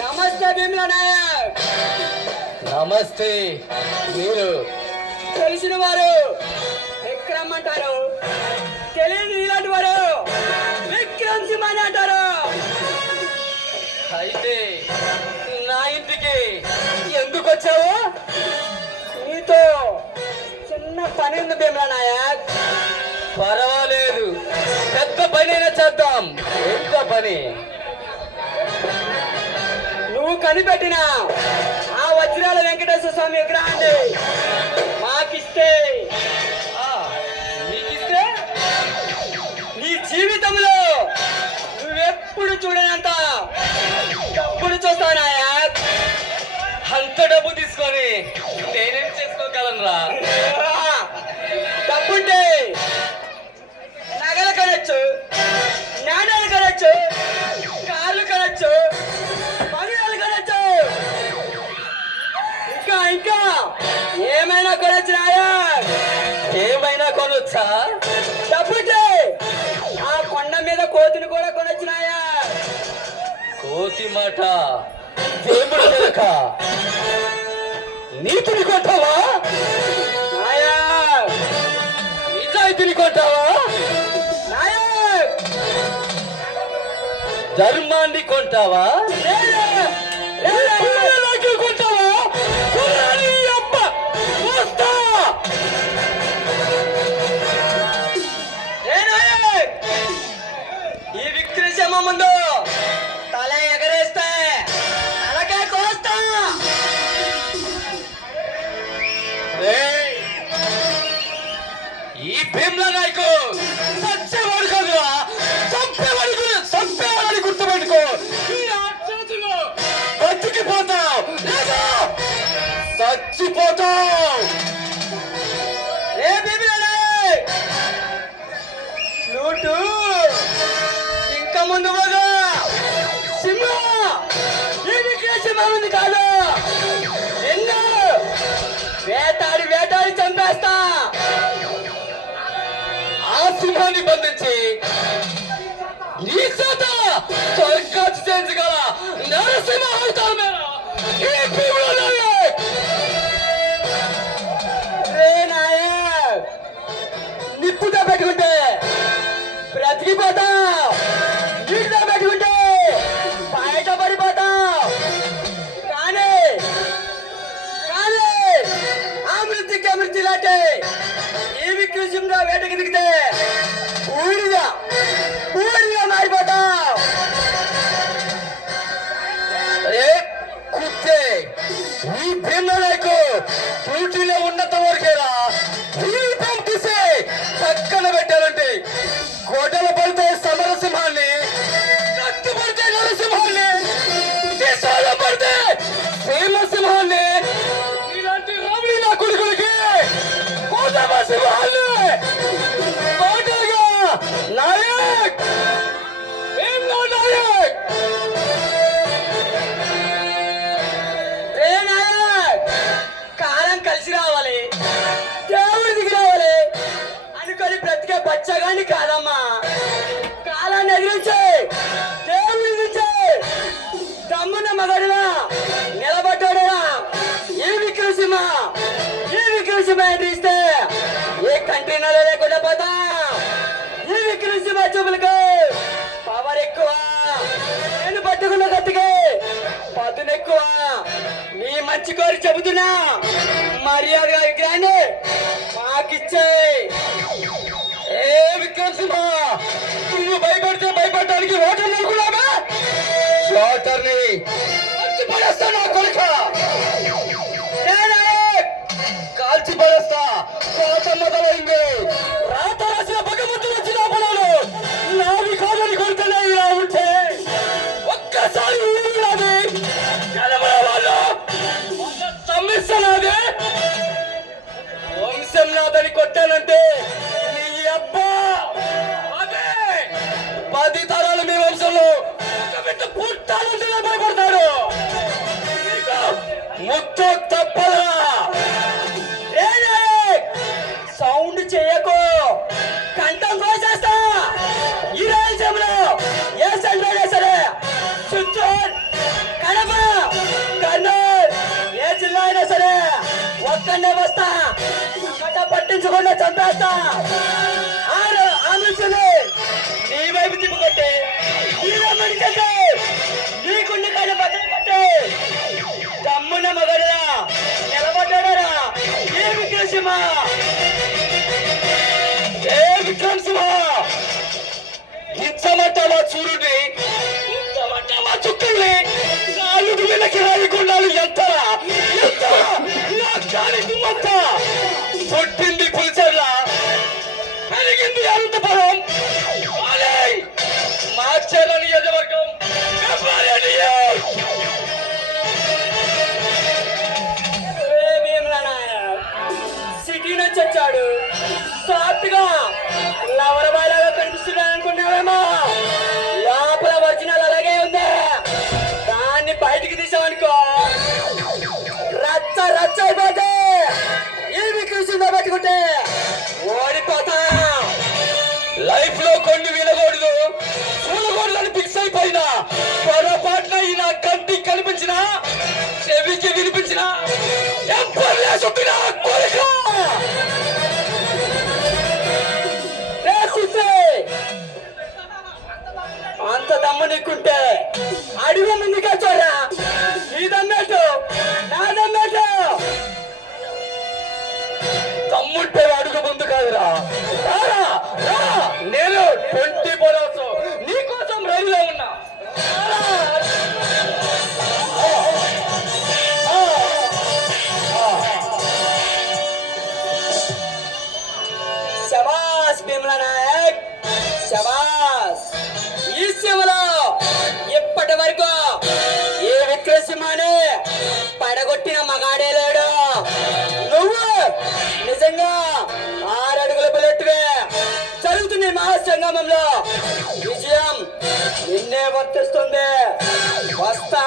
నమస్తే భీమ్లా నాయక్. నమస్తే. మీరు తెలిసిన వారు విక్రమ్మంటారు, తెలియని ఇలాంటి వారు విక్రమ్ సింహ అని అంటారు. అయితే నా ఇంటికి ఎందుకు వచ్చావు? నీతో చిన్న పని ఉంది భీమ్లా నాయక్. పర్వాలేదు, పెద్ద పనైనా చేద్దాం. ఎంత పని? నువ్వు కనిపెట్టిన ఆ వజ్రాల వెంకటేశ్వర స్వామి విగ్రహాన్ని మాకిస్తే, నీకిస్తే నీ జీవితంలో నువ్వెప్పుడు చూడనంత డబ్బులు చూస్తావు నాయక్. అంత డబ్బు తీసుకొని నేనేం చేసుకోగలనురా? డబ్బుంటే నగలు కొనొచ్చు, నాణ్యాలు కొనొచ్చు, కార్లు కొనొచ్చు, బంగారాలు కొనొచ్చు, ఇంకా ఇంకా ఏమైనా కొనొచ్చు నాయక్. ఏమైనా కొనొచ్చా? డబ్బుంటే ఆ కొండ మీద కోతిని కూడా కొనొచ్చు నాయక్. కోతి మాట దేవుడు వెనక నీతిని కొంటావా? నాయక్, నిజాయితీని కొంటావా? నాయక్, ధర్మాన్ని కొంటావా? పిల్లలకి కొంటావా? కుర్రాని అబ్బ వస్తా. ఈ విక్రమ ముందు తల ఎగరేస్తే తలకే కోస్తా. ఏయ్! ఈ భీమ్లా నాయకు సచ్చేవాడు కాదురా, చంపేవాడిని గుర్తుపెట్టుకో. ఈ రాక్షసులు బతికిపోతావు లేదా చచ్చిపోతావు. ఏ బీబీ లూటు ఇంకా ముందు పోగా సింహ, ఈ విక్రమ ఉంది కాదు, ఎన్నో వేటాడి వేటాడి చంపేస్తా. ఆ సింహాన్ని బంధించి నీ చేత స్వర్గాన్ని చేయించగల నరసింహ అవుతాను. ఈ భీమ్లా నాయక్ రే నాయక్, నిప్పుతో పెట్టుకుంటే బ్రతికిపోతావు, నీటితో పెట్టుకుంటే బయట పడిపోతావు. కానీ కానీ అమృతికి అమృతి లాంటి ఈ వికృషంగా వేటకి దిగితే ఊరిగా మారిపోతావు. అరే కుత్తే, ఈ భీమ్లా నాయకు డ్యూటీలో ఉన్నంత వరకేరా. దీపం తీసి పక్కన పెట్టారంటే గొడవలు పడితే సమరసింహాన్ని, రక్తి పడితే నరసింహాన్ని, దేశాలు పడితే భీమసింహాన్ని, ఇలాంటి రౌడీ నా కొడుకులకి కోటమ సింహాన్ని కోటగా నాయక్ భీమ్లా నాయక్. రే నాయక్, కాలం కలిసి రావాలి, దేవుడి దిగి రావాలి అనుకొని బ్రతికే బచ్చగాని కాదమ్మా. కాలాన్ని ఎదిరించే దేవుడి ఎదిరించే దమ్మున్న మగడుగా నిలబడ్డాడుగా ఈ విక్రమ ఎదిరిస్తే తండ్రి నెల లేకుండా పోతా. ఈ విక్రసింహ చూపులకు పవర్ ఎక్కువ, నేను పట్టుకున్న కత్తికి పదును ఎక్కువ. నీ మంచి కోరి చెబుతున్నా, మర్యాదగా విగ్రహాన్ని మాకిచ్చేయి. ఏ విక్రమ్ సింహ, నువ్వు భయపడితే భయపడడానికి ఓటర్ అనుకున్నావా? షాటర్ని కాల్చి పడేస్తా నా కొడుక, కాల్చి పడేస్తా. కోత మొదలైంది. రాత రాసిన భగవంతుడు వచ్చిన పొలాలు నావి కాదని కొడుతున్నా. ఇలా ఉంటే ఒక్కసారి ఊరినాది జనమల వాళ్ళు సమ్మిస్తున్నాది. వంశం నాదని కొట్టానంటే నీ అబ్బా అదే 10 తరాలు మీ వంశంలో ఒక బిడ్డ పుట్టాలంటేనే భయపడతాడు. ముద్దు తప్పదా? సౌండ్ చేయకు, కంఠం కోసేస్తా. ఈ రాజ్యంలో ఏ సెంటర్ సరే, చిత్తూరు, కడప, కర్నూలు, ఏ జిల్లా అయినా సరే ఒక్కడే వస్తా. పట్టించకుండా చంపేస్తా. ఆలోచన నీ వైపు తిప్పుకొట్టే, నీకుండి కానీ బట్టలు కొట్టే తమ్మున మగడరా నిలబడ్డాడరా. ఏ విక్రసింహ, ఏ విక్రమ్ సింహ, ఇచ్చమంటావా చూరుని, ఇచ్చమంటావా చుక్కల్ని, నాలుగు వీళ్ళకి రాయకుండాలు ఎంతరా ఎంతరా నా కాని తుమ్మంతా. పుట్టింది పులిచెర్ల, పెరిగింది అనంతపురం, మార్చాల నియోజకవర్గం సిటీ నుంచి వచ్చాడు. సాఫ్ట్ గా లవర్ బాయ్ లాగా కనిపిస్తున్నాడు అనుకున్నావేమో, లోపల ఒరిజినల్ అలాగే ఉంది. దాన్ని బయటికి తీసామనుకో రచ్చ రచ్చ అయిపోతే. ఈ విక్రసింహ పెట్టుకుంటే ఓడిపోతా. లైఫ్ లో కొన్ని వినకూడదు, చూడకూడదని ఫిక్స్ అయిపోయినా పొరపాటున ఈ నా కంటికి కనిపించిన, చెవికి వినిపించిన అంత దమ్ము నీకుంటే అడుగు ముందుకే చూడరా. నీ దమ్మేటు నా దమ్మేటు. తమ్ముంటే అడుగు ముందు కాదురా. రారా, రా. నేను 24 hours నీకోసం రైలులో ఉన్నా. శబాస్ భీమల నాయక్, శబాస్. ఈ సీమలో ఇప్పటి వరకు ఏ విక్రసింహని పడగొట్టిన మగాడే లేడు. నువ్వు నిజంగా 6 అడుగుల బుల్లెట్వే. జరుగుతుంది మహాసంగమంలో విజయం నిన్నే వర్తిస్తుంది. వస్తా.